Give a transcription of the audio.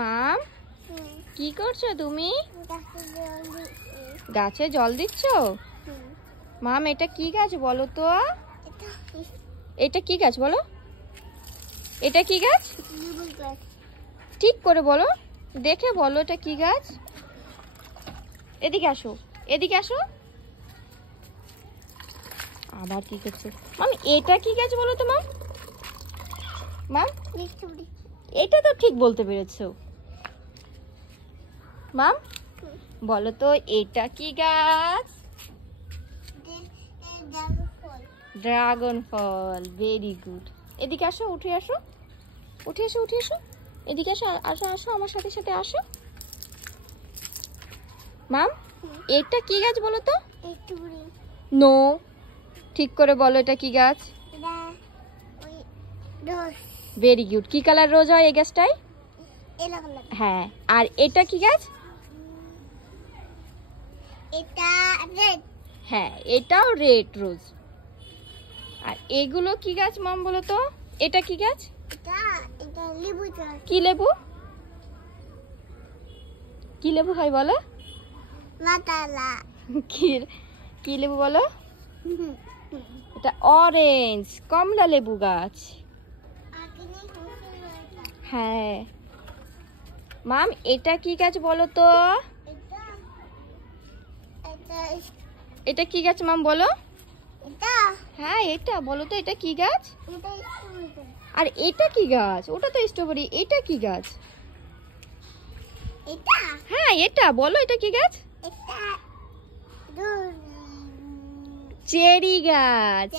মাম, কি করছো তুমি? গাছে জল দিচ্ছ? মাম, এটা কি গাছ বলো তো? এটা কি গাছ বলো? এটা কি গাছ? ঠিক করে বলো, দেখে বলো এটা কি গাছ। এদিকে আসো, এদিকে আসো। আবার কি করছে মাম? এটা কি গাছ বলো তো মাম? মাম, এটা তো ঠিক বলতে পেরেছো। মাম, বলো তো এটা কি গাছ? ড্রাগন ফল। Very good. এদিকে আসো, উঠে আসো, উঠে আসো, উঠে আসো, এদিকে আসো, আসো আসো, আমার সাথে সাথে আসো। মাম, এটা কি গাছ বলো তো? নো, ঠিক করে বলো এটা কি গাছ? Very good. কি কালার রোজ হয় এই গাছটায়? হ্যাঁ। আর এটা কি গাছ? এটা রেড। হ্যাঁ, এটাও রেড রোজ। আর এগুলো কি গাছ মাম বলো তো? এটা কি গাছ? এটা লেবু গাছ। কি লেবু? কি লেবু হয় বলো? মাতালা। কি কি লেবু বলো? এটা অরেঞ্জ, কমলা লেবু গাছ। হ্যাঁ। মাম, এটা কি গাছ বলো তো? এটা কি গাছ মাম বলো? হ্যাঁ, এটা বলো তো এটা কি গাছ? আর এটা কি গাছ? ওটা তো স্ট্রবেরি। এটা কি গাছ? হ্যাঁ, এটা বলো এটা কি গাছ? চেরি গাছ।